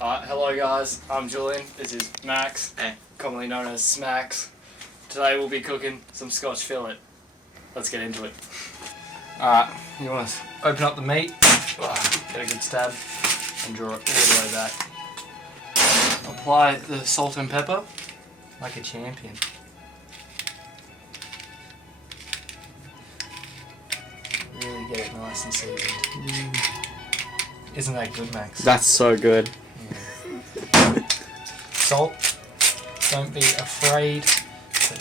Hello guys, I'm Julian, this is Max, commonly known as Smacks. Today we'll be cooking some Scotch fillet. Let's get into it. Alright, you want to open up the meat, get a good stab, and draw it all the way back. Apply the salt and pepper like a champion. Really get it nice and seasoned. Isn't that good, Max? That's so good. Yeah. Salt. Don't be afraid to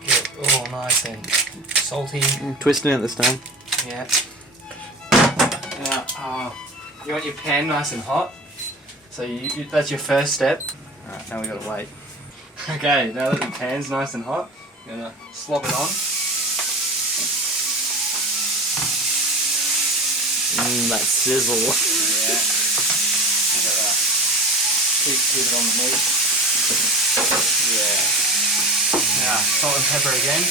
get it all nice and salty. Twisting it this time. Yeah. Now, you want your pan nice and hot. So that's your first step. Alright, now we gotta wait. Okay, now that the pan's nice and hot, you're gonna slop it on. That sizzle. Yeah. Look at that. Keep it on the meat. Yeah. Now, salt and pepper again.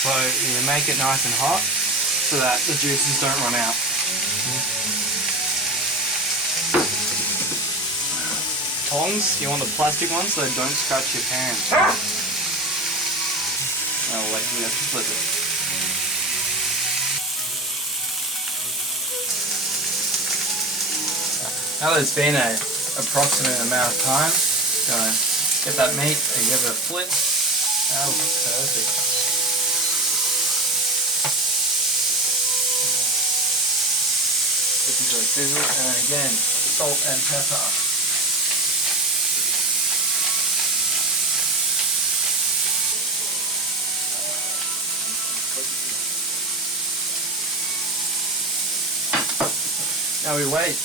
So you make it nice and hot so that the juices don't run out. Tongs, you want the plastic ones so they don't scratch your pan. Oh wait, we have to flip it. Now that it's been an approximate amount of time, gonna get that meat and give it a flip. That looks perfect. Looking for a sizzle, and then again, salt and pepper. Now we wait.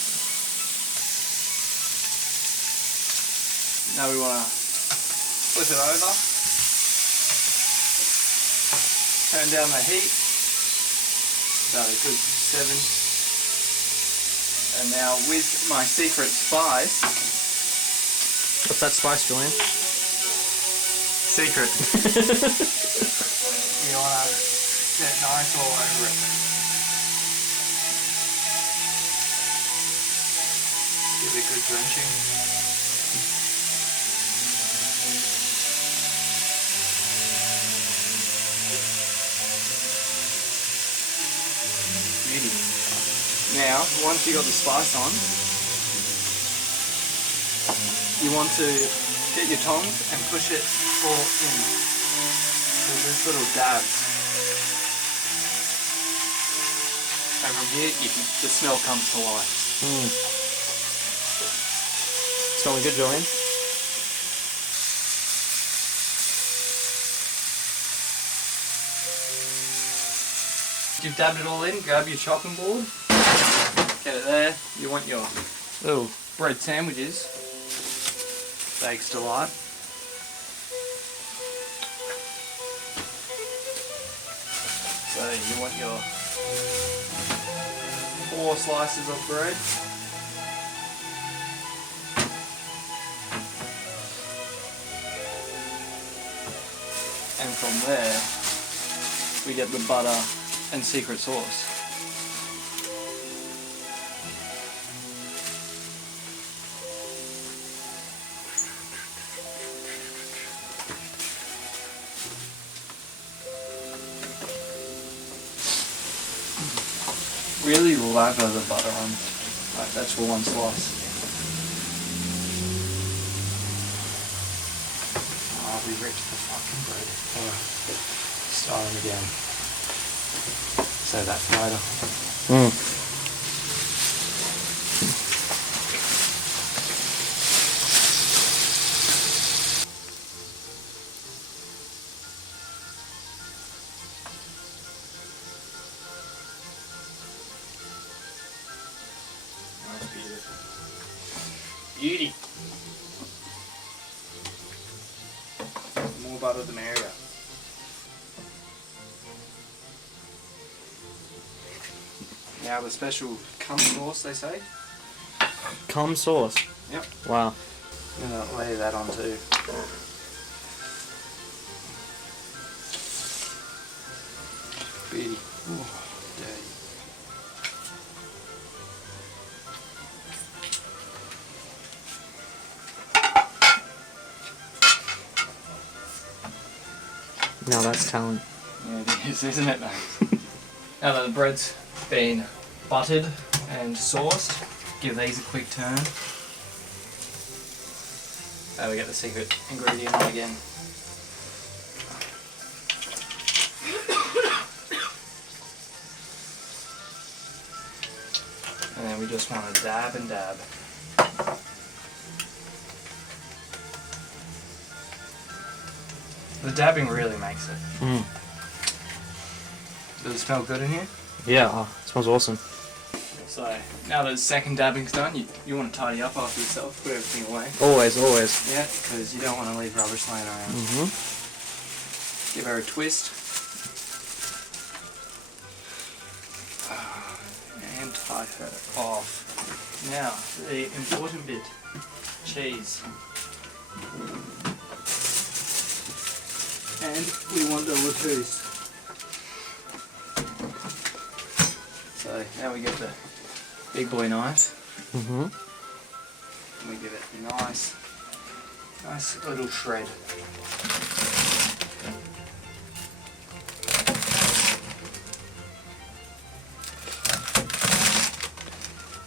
Now we want to flip it over. Turn down the heat. About a good 7. And now with my secret spice. What's that spice, Julian? Secret. You want to get nice all over it. Give it a good drenching. Beauty. Now, once you got the spice on, you want to get your tongs and push it all in. So there's little dabs. And from here, the smell comes to life. Smelling good, Julian? You've dabbed it all in, grab your chopping board, get it there. You want your little bread sandwiches, Bakes Delight. So you want your 4 slices of bread. And from there, we get the butter and secret sauce. Really lather the butter on. Right, that's for 1 slice. I'll be rich for fucking bread. Starting again. So that's later. That's beautiful. Beauty. More butter the merrier. Now the special cum sauce, they say. Cum sauce? Yep. Wow. I'm gonna lay that on too. Beady. Ooh, dirty. Now that's talent. Yeah, it is, isn't it, Max? Now that the bread's been buttered and sauced, give these a quick turn. And we get the secret ingredient on again. And then we just want to dab and dab. The dabbing really makes it. Mm. Does it smell good in here? Yeah, oh, it smells awesome. So, now that the second dabbing's done, you want to tidy up after yourself, put everything away. Always, always. Yeah, because you don't want to leave rubbish laying around. Mm-hmm. Give her a twist. And tie her off. Now, the important bit. Cheese. And we want the lettuce. So now we get the big boy knife. Mm-hmm. And we give it a nice little shred.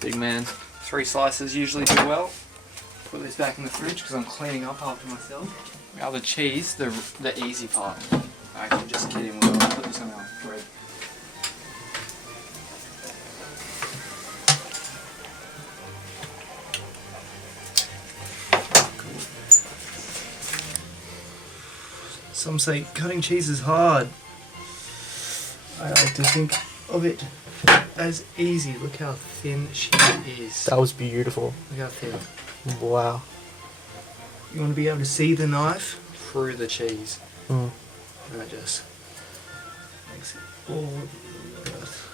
Big man. 3 slices usually do well. Put this back in the fridge because I'm cleaning up after myself. Now the cheese, the easy part. Actually, just kidding, we'll put this on our bread. Some say cutting cheese is hard. I like to think of it as easy. Look how thin she is. That was beautiful. Look how thin. Wow. You want to be able to see the knife through the cheese. Mm. And that just makes it all worth.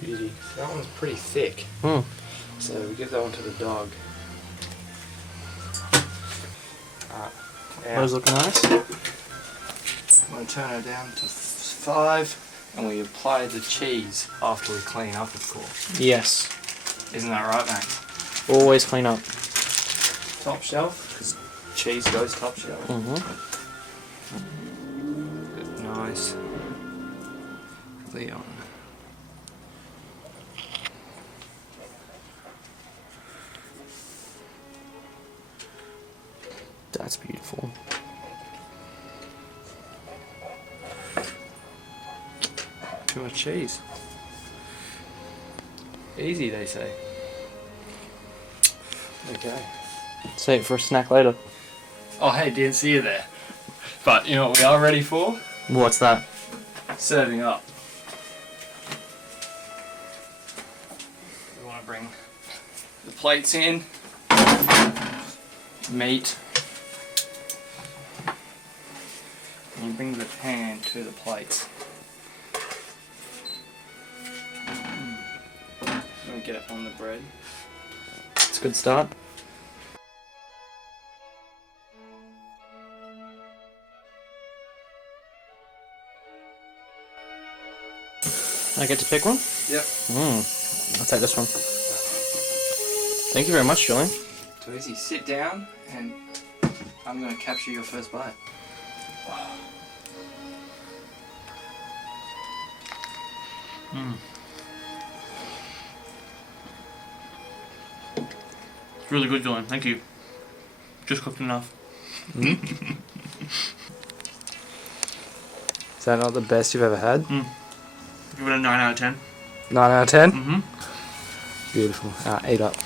Beauty. So that one's pretty thick. Mm. So we give that one to the dog. Those look nice. I'm going to turn her down to 5 and we apply the cheese after we clean up, of course. Yes. Isn't that right, Max? Always clean up. Top shelf, because cheese goes top shelf. Mm-hmm. Nice. Leon. That's beautiful. Too much cheese. Easy, they say. Okay. Save it for a snack later. Oh, hey, didn't see you there. But you know what we are ready for? What's that? Serving up. We want to bring the plates in. Meat. And you bring the pan to the plates. Let me get it on the bread. It's a good start. I get to pick one? Yep. I'll take this one. Thank you very much, Julian. Too easy. Sit down and I'm going to capture your first bite. It's really good, Julian. Thank you. Just cooked enough. Is that not the best you've ever had? Give it a 9 out of 10. 9 out of 10? Mm-hmm. Beautiful. Eat up.